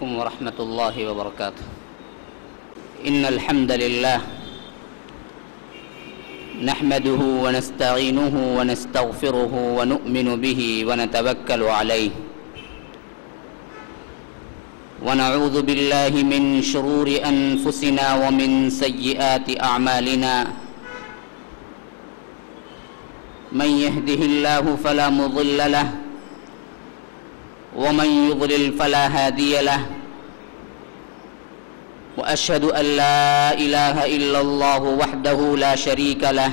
عليكم ورحمة الله وبركاته. إن الحمد لله نحمده ونستعينه ونستغفره ونؤمن به ونتوكل عليه ونعوذ بالله من شرور أنفسنا ومن سيئات أعمالنا. من يهده الله فلا مضل له ومن يضلل فلا هادي له وأشهد أن لا إله إلا الله وحده لا شريك له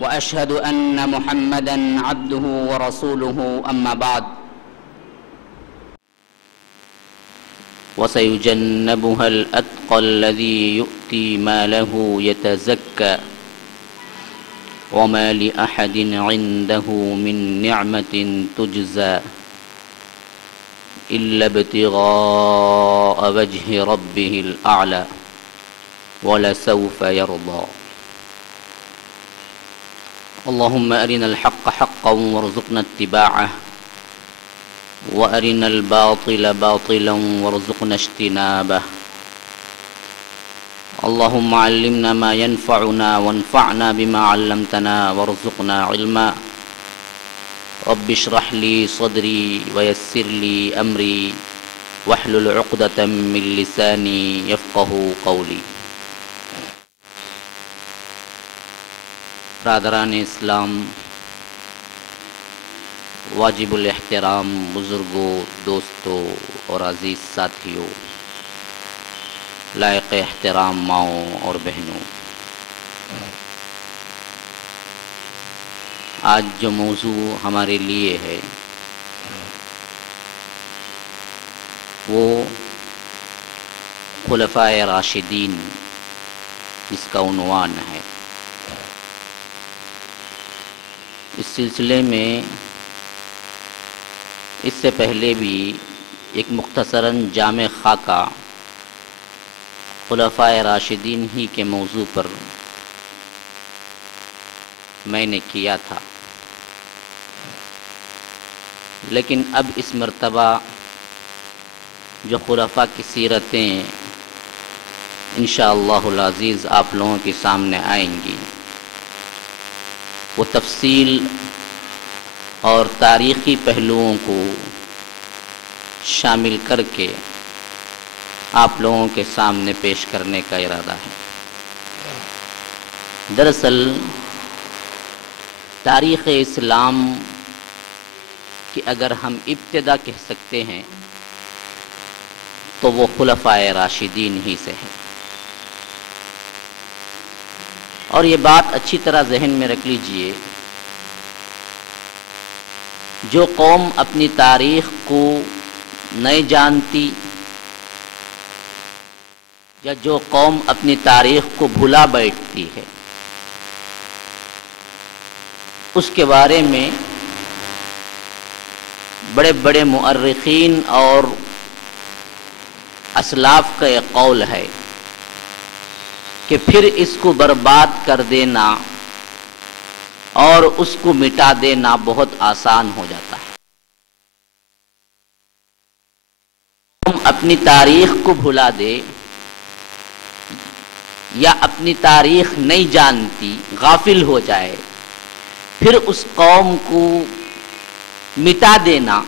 وأشهد أن محمدا عبده ورسوله. أما بعد وسيجنبها الأتقى الذي يؤتي ماله يتزكى وما لأحد عنده من نعمة تجزى إلا ابتغاء وجه ربه الأعلى ولسوف يرضى. اللهم أرنا الحق حقا وارزقنا اتباعه وأرنا الباطل باطلا وارزقنا اجتنابه. اللهم علمنا ما ينفعنا وانفعنا بما علمتنا وارزقنا علما. رب اشرح لي صدري ويسر لي أمري واحلل عقدة من لساني يفقه قولي. برادران اسلام، واجب الاحترام بزرگوں، دوستوں اور عزیز ساتھیوں، لائق احترام ماؤں اور بہنوں، آج جو موضوع ہمارے لیے ہے وہ خلفائے راشدین اس کا عنوان ہے۔ اس سلسلے میں اس سے پہلے بھی ایک مختصراً جامع خاکہ خلفائے راشدین ہی کے موضوع پر میں نے کیا تھا، لیکن اب اس مرتبہ جو خلفاء کی سیرتیں انشاءاللہ العزیز آپ لوگوں کے سامنے آئیں گی، وہ تفصیل اور تاریخی پہلوؤں کو شامل کر کے آپ لوگوں کے سامنے پیش کرنے کا ارادہ ہے۔ دراصل تاریخ اسلام کی اگر ہم ابتدا کہہ سکتے ہیں تو وہ خلفائے راشدین ہی سے ہے، اور یہ بات اچھی طرح ذہن میں رکھ لیجئے، جو قوم اپنی تاریخ کو نہیں جانتی یا جو قوم اپنی تاریخ کو بھلا بیٹھتی ہے، اس کے بارے میں بڑے بڑے مؤرخین اور اسلاف کا یہ قول ہے کہ پھر اس کو برباد کر دینا اور اس کو مٹا دینا بہت آسان ہو جاتا ہے۔ ہم اپنی تاریخ کو بھلا دے یا اپنی تاریخ نہیں جانتی، غافل ہو جائے، پھر اس قوم کو مٹا دینا،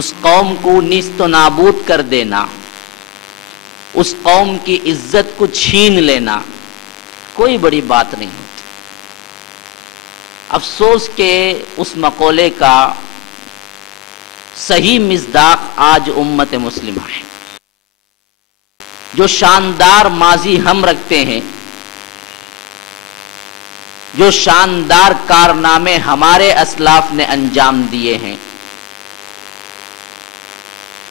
اس قوم کو نیست و نابود کر دینا، اس قوم کی عزت کو چھین لینا کوئی بڑی بات نہیں ہوتی۔ افسوس کہ اس مقولے کا صحیح مصداق آج امت مسلمہ ہے۔ جو شاندار ماضی ہم رکھتے ہیں، جو شاندار کارنامے ہمارے اسلاف نے انجام دیے ہیں،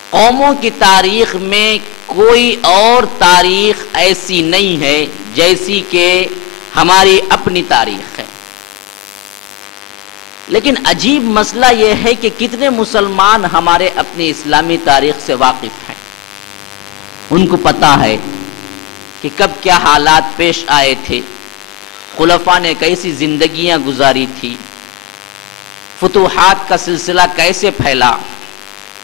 قوموں کی تاریخ میں کوئی اور تاریخ ایسی نہیں ہے جیسی کہ ہماری اپنی تاریخ ہے۔ لیکن عجیب مسئلہ یہ ہے کہ کتنے مسلمان ہمارے اپنی اسلامی تاریخ سے واقف ہیں، ان کو پتہ ہے کہ کب کیا حالات پیش آئے تھے، خلفاء نے کیسی زندگیاں گزاری تھی، فتوحات کا سلسلہ کیسے پھیلا،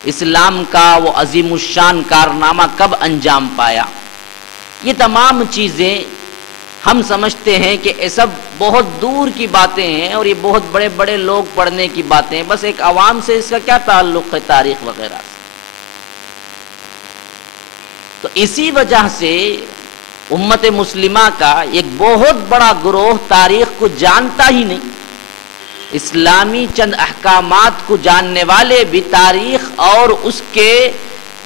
اسلام کا وہ عظیم الشان کارنامہ کب انجام پایا، یہ تمام چیزیں ہم سمجھتے ہیں کہ یہ سب بہت دور کی باتیں ہیں اور یہ بہت بڑے بڑے لوگ پڑھنے کی باتیں ہیں، بس ایک عوام سے اس کا کیا تعلق ہے تاریخ وغیرہ سے۔ تو اسی وجہ سے امت مسلمہ کا ایک بہت بڑا گروہ تاریخ کو جانتا ہی نہیں، اسلامی چند احکامات کو جاننے والے بھی تاریخ اور اس کے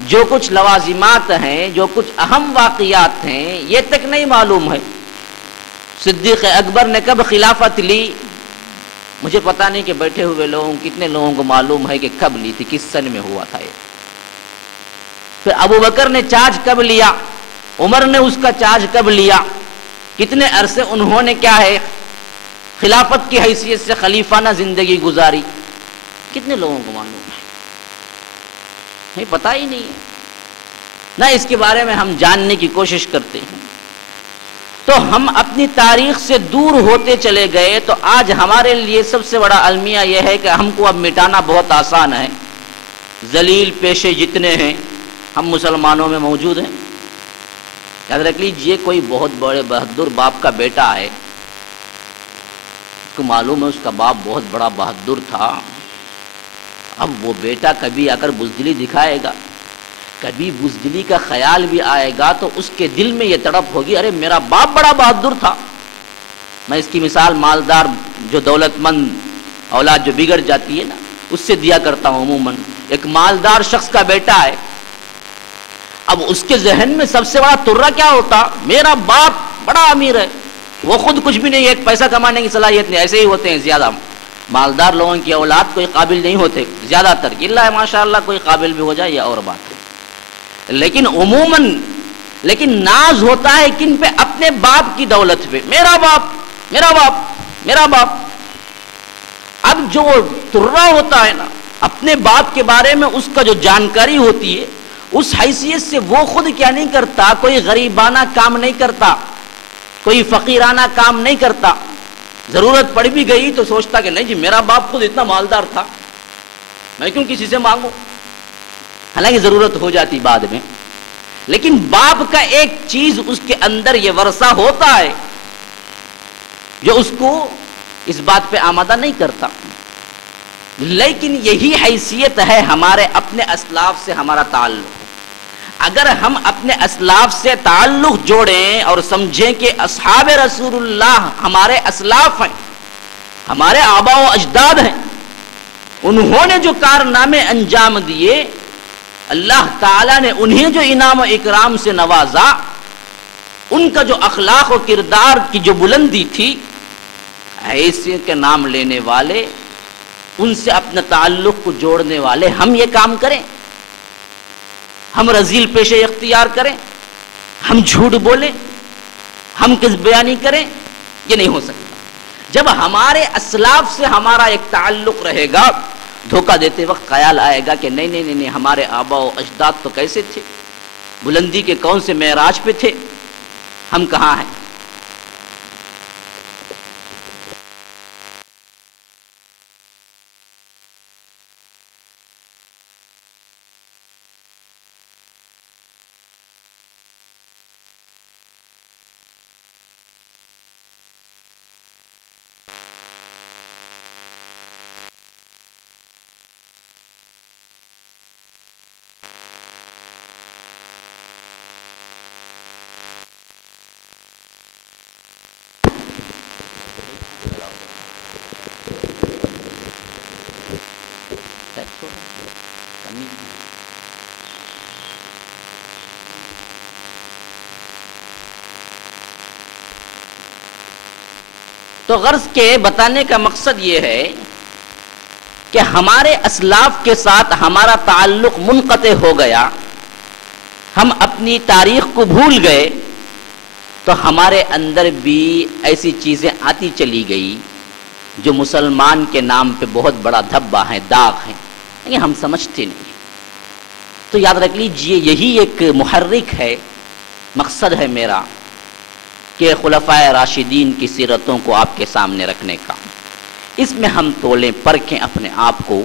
جو کچھ لوازمات ہیں، جو کچھ اہم واقعات ہیں، یہ تک نہیں معلوم ہے۔ صدیق اکبر نے کب خلافت لی، مجھے پتا نہیں کہ بیٹھے ہوئے لوگوں کتنے لوگوں کو معلوم ہے کہ کب لی تھی، کس سن میں ہوا تھا یہ۔ پھر ابو بکر نے چارج کب لیا، عمر نے اس کا چارج کب لیا، کتنے عرصے انہوں نے کیا ہے خلافت کی حیثیت سے خلیفانہ زندگی گزاری، کتنے لوگوں کو معلوم ہے؟ نہیں، پتہ ہی نہیں ہے، نہ اس کے بارے میں ہم جاننے کی کوشش کرتے ہیں۔ تو ہم اپنی تاریخ سے دور ہوتے چلے گئے، تو آج ہمارے لیے سب سے بڑا المیہ یہ ہے کہ ہم کو اب مٹانا بہت آسان ہے۔ ذلیل پیشے جتنے ہیں ہم مسلمانوں میں موجود ہیں۔ یاد رکھ لیجئے، کوئی بہت بڑے بہادر باپ کا بیٹا ہے، اس کو معلوم ہے اس کا باپ بہت بڑا بہادر تھا، اب وہ بیٹا کبھی اگر بزدلی دکھائے گا، کبھی بزدلی کا خیال بھی آئے گا، تو اس کے دل میں یہ تڑپ ہوگی، ارے میرا باپ بڑا بہادر تھا۔ میں اس کی مثال مالدار جو دولت مند اولاد جو بگڑ جاتی ہے نا، اس سے دیا کرتا ہوں۔ عموماً ایک مالدار شخص کا بیٹا ہے، اب اس کے ذہن میں سب سے بڑا ترا کیا ہوتا، میرا باپ بڑا امیر ہے، وہ خود کچھ بھی نہیں، ایک پیسہ کمانے کی صلاحیت نہیں۔ ایسے ہی ہوتے ہیں زیادہ مالدار لوگوں کی اولاد کوئی قابل نہیں ہوتے زیادہ تر، اللہ ماشاء اللہ کوئی قابل بھی ہو جائے یہ اور بات ہے، لیکن عموماً ناز ہوتا ہے کن پہ؟ اپنے باپ کی دولت پہ، میرا باپ میرا باپ میرا باپ۔ اب جو ترا ہوتا ہے نا اپنے باپ کے بارے میں، اس کا جو جانکاری ہوتی ہے، اس حیثیت سے وہ خود کیا نہیں کرتا، کوئی غریبانہ کام نہیں کرتا، کوئی فقیرانہ کام نہیں کرتا۔ ضرورت پڑ بھی گئی تو سوچتا کہ نہیں جی میرا باپ خود اتنا مالدار تھا، میں کیوں کسی سے مانگوں، حالانکہ ضرورت ہو جاتی بعد میں۔ لیکن باپ کا ایک چیز اس کے اندر یہ ورثہ ہوتا ہے جو اس کو اس بات پہ آمادہ نہیں کرتا۔ لیکن یہی حیثیت ہے ہمارے اپنے اسلاف سے ہمارا تعلق۔ اگر ہم اپنے اسلاف سے تعلق جوڑیں اور سمجھیں کہ اصحاب رسول اللہ ہمارے اسلاف ہیں، ہمارے آبا و اجداد ہیں، انہوں نے جو کارنامے انجام دیے، اللہ تعالیٰ نے انہیں جو انعام و اکرام سے نوازا، ان کا جو اخلاق و کردار کی جو بلندی تھی، ایسے کے نام لینے والے، ان سے اپنا تعلق کو جوڑنے والے ہم یہ کام کریں، ہم رذیل پیشے اختیار کریں، ہم جھوٹ بولیں، ہم کذب بیانی کریں، یہ نہیں ہو سکتا۔ جب ہمارے اسلاف سے ہمارا ایک تعلق رہے گا، دھوکہ دیتے وقت خیال آئے گا کہ نہیں نہیں نہیں، ہمارے آبا و اجداد تو کیسے تھے، بلندی کے کون سے معراج پہ تھے، ہم کہاں ہیں۔ تو غرض کے بتانے کا مقصد یہ ہے کہ ہمارے اسلاف کے ساتھ ہمارا تعلق منقطع ہو گیا، ہم اپنی تاریخ کو بھول گئے، تو ہمارے اندر بھی ایسی چیزیں آتی چلی گئی جو مسلمان کے نام پہ بہت بڑا دھبا ہے، داغ ہے، لیکن ہم سمجھتے نہیں۔ تو یاد رکھ لیجئے، یہی ایک محرک ہے، مقصد ہے میرا کہ خلفائے راشدین کی سیرتوں کو آپ کے سامنے رکھنے کا، اس میں ہم تولیں پرکھیں اپنے آپ کو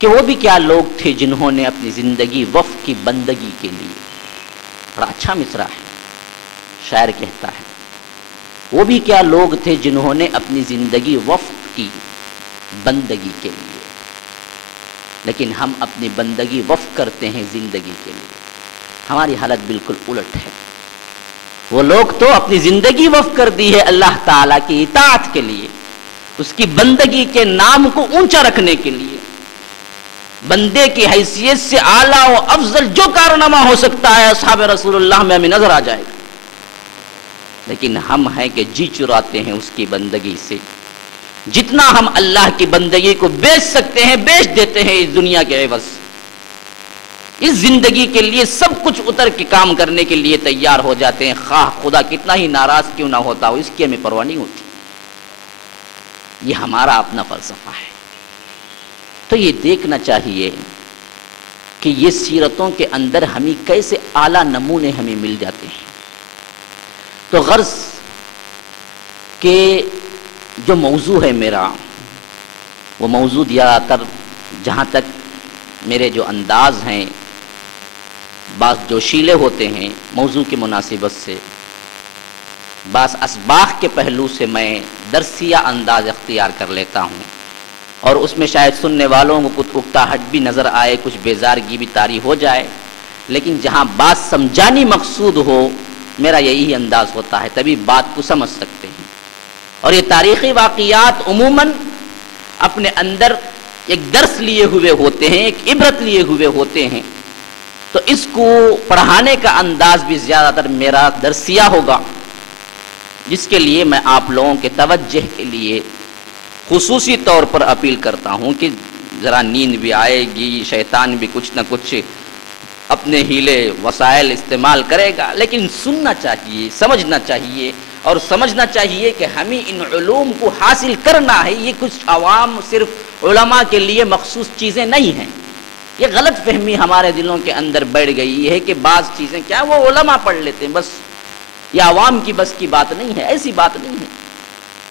کہ وہ بھی کیا لوگ تھے جنہوں نے اپنی زندگی وقف کی بندگی کے لیے، بڑا اچھا مصرع ہے، شاعر کہتا ہے وہ بھی کیا لوگ تھے جنہوں نے اپنی زندگی وقف کی بندگی کے لیے، لیکن ہم اپنی بندگی وقف کرتے ہیں زندگی کے لیے۔ ہماری حالت بالکل الٹ ہے۔ وہ لوگ تو اپنی زندگی وقف کر دی ہے اللہ تعالیٰ کی اطاعت کے لیے، اس کی بندگی کے نام کو اونچا رکھنے کے لیے، بندے کی حیثیت سے اعلیٰ و افضل جو کارنامہ ہو سکتا ہے اصحاب رسول اللہ میں ہمیں نظر آ جائے گا، لیکن ہم ہیں کہ جی چراتے ہیں اس کی بندگی سے۔ جتنا ہم اللہ کی بندگی کو بیچ سکتے ہیں بیچ دیتے ہیں اس دنیا کے عوض، اس زندگی کے لیے سب کچھ اتر کے کام کرنے کے لیے تیار ہو جاتے ہیں، خواہ خدا کتنا ہی ناراض کیوں نہ ہوتا ہو، اس کی ہمیں پرواہ نہیں ہوتی۔ یہ ہمارا اپنا فلسفہ ہے۔ تو یہ دیکھنا چاہیے کہ یہ سیرتوں کے اندر ہمیں کیسے اعلیٰ نمونے ہمیں مل جاتے ہیں۔ تو غرض کہ جو موضوع ہے میرا، وہ موضوع زیادہ تر جہاں تک میرے جو انداز ہیں بعض جوشیلے ہوتے ہیں موضوع کی مناسبت سے، بعض اسباق کے پہلو سے میں درسیہ انداز اختیار کر لیتا ہوں، اور اس میں شاید سننے والوں کو کچھ اکتاہٹ بھی نظر آئے، کچھ بیزارگی بھی طاری ہو جائے، لیکن جہاں بات سمجھانی مقصود ہو میرا یہی انداز ہوتا ہے، تبھی بات کو سمجھ سکتے ہیں۔ اور یہ تاریخی واقعات عموماً اپنے اندر ایک درس لیے ہوئے ہوتے ہیں، ایک عبرت لیے ہوئے ہوتے ہیں، تو اس کو پڑھانے کا انداز بھی زیادہ تر میرا درسیہ ہوگا، جس کے لیے میں آپ لوگوں کے توجہ کے لیے خصوصی طور پر اپیل کرتا ہوں کہ ذرا نیند بھی آئے گی، شیطان بھی کچھ نہ کچھ اپنے ہیلے وسائل استعمال کرے گا، لیکن سننا چاہیے، سمجھنا چاہیے، اور سمجھنا چاہیے کہ ہمیں ان علوم کو حاصل کرنا ہے۔ یہ کچھ عوام صرف علماء کے لیے مخصوص چیزیں نہیں ہیں۔ یہ غلط فہمی ہمارے دلوں کے اندر بیٹھ گئی ہے کہ بعض چیزیں کیا وہ علماء پڑھ لیتے ہیں بس، یہ عوام کی بس کی بات نہیں ہے، ایسی بات نہیں ہے۔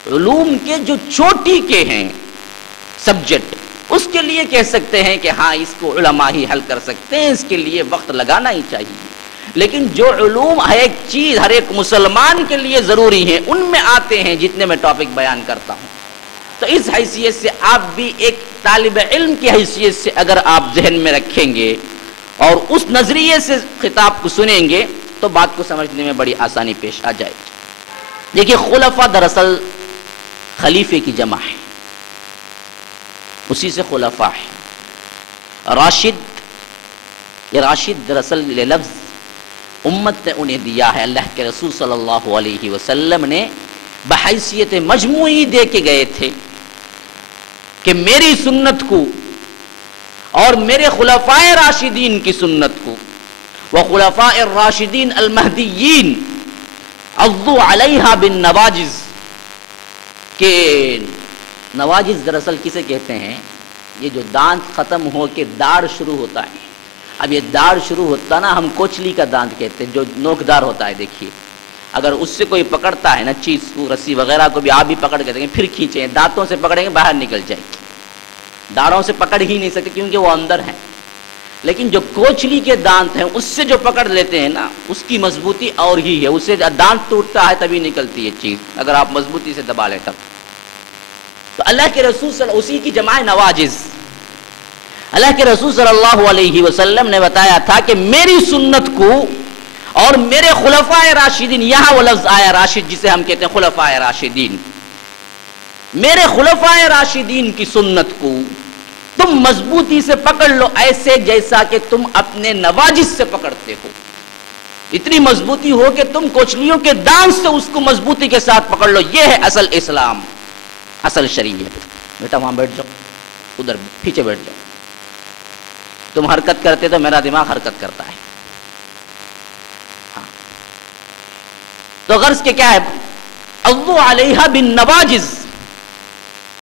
علوم کے جو چوٹی کے ہیں سبجیکٹ، اس کے لیے کہہ سکتے ہیں کہ ہاں اس کو علماء ہی حل کر سکتے ہیں، اس کے لیے وقت لگانا ہی چاہیے، لیکن جو علوم ہر ایک چیز ہر ایک مسلمان کے لیے ضروری ہیں ان میں آتے ہیں جتنے میں ٹاپک بیان کرتا ہوں۔ تو اس حیثیت سے آپ بھی ایک طالب علم کی حیثیت سے اگر آپ ذہن میں رکھیں گے اور اس نظریے سے خطاب کو سنیں گے تو بات کو سمجھنے میں بڑی آسانی پیش آ جائے گی۔ دیکھیے خلفاء دراصل خلیفے کی جمع ہے، اسی سے خلفاء ہے۔ راشد، یہ راشد دراصل یہ لفظ امت نے انہیں دیا ہے، اللہ کے رسول صلی اللہ علیہ وسلم نے بحیثیت مجموعی دے کے گئے تھے کہ میری سنت کو اور میرے خلفاء راشدین کی سنت کو، وخلفاء الراشدین المہدیین عضوا علیہا بالنواجذ، کہ نواجذ دراصل کسے کہتے ہیں؟ یہ جو دانت ختم ہو کے داڑھ شروع ہوتا ہے۔ اب یہ داڑھ شروع ہوتا نا، ہم کوچلی کا دانت کہتے ہیں جو نوکدار ہوتا ہے، دیکھیے اگر اس سے کوئی پکڑتا ہے نا چیز کو، رسی وغیرہ کو بھی آپ بھی پکڑ کے دیکھیں، پھر کھینچیں، دانتوں سے پکڑیں گے باہر نکل جائے گی، داڑھوں سے پکڑ ہی نہیں سکتے کیونکہ وہ اندر ہیں، لیکن جو کوچلی کے دانت ہیں اس سے جو پکڑ لیتے ہیں نا اس کی مضبوطی اور ہی ہے، اس سے دانت ٹوٹتا ہے تبھی نکلتی ہے چیز، اگر آپ مضبوطی سے دبا لیں تب۔ تو اللہ کے رسول صلی اللہ اسی کی جمع نواجذ، اللہ کے رسول صلی اللہ علیہ وسلم نے بتایا تھا کہ میری سنت کو اور میرے خلفاء راشدین، یہاں وہ لفظ آیا راشد جسے ہم کہتے ہیں خلفاء راشدین، میرے خلفاء راشدین کی سنت کو تم مضبوطی سے پکڑ لو، ایسے جیسا کہ تم اپنے نواجذ سے پکڑتے ہو، اتنی مضبوطی ہو کہ تم کوچلیوں کے دانت سے اس کو مضبوطی کے ساتھ پکڑ لو۔ یہ ہے اصل اسلام، اصل شریعت۔ بیٹا وہاں بیٹھ جاؤ، ادھر پیچھے بیٹھ جاؤ، تم حرکت کرتے تو میرا دماغ حرکت کرتا ہے۔ تو غرض کے کیا ہے؟ عضوا علیہا بالنواجذ،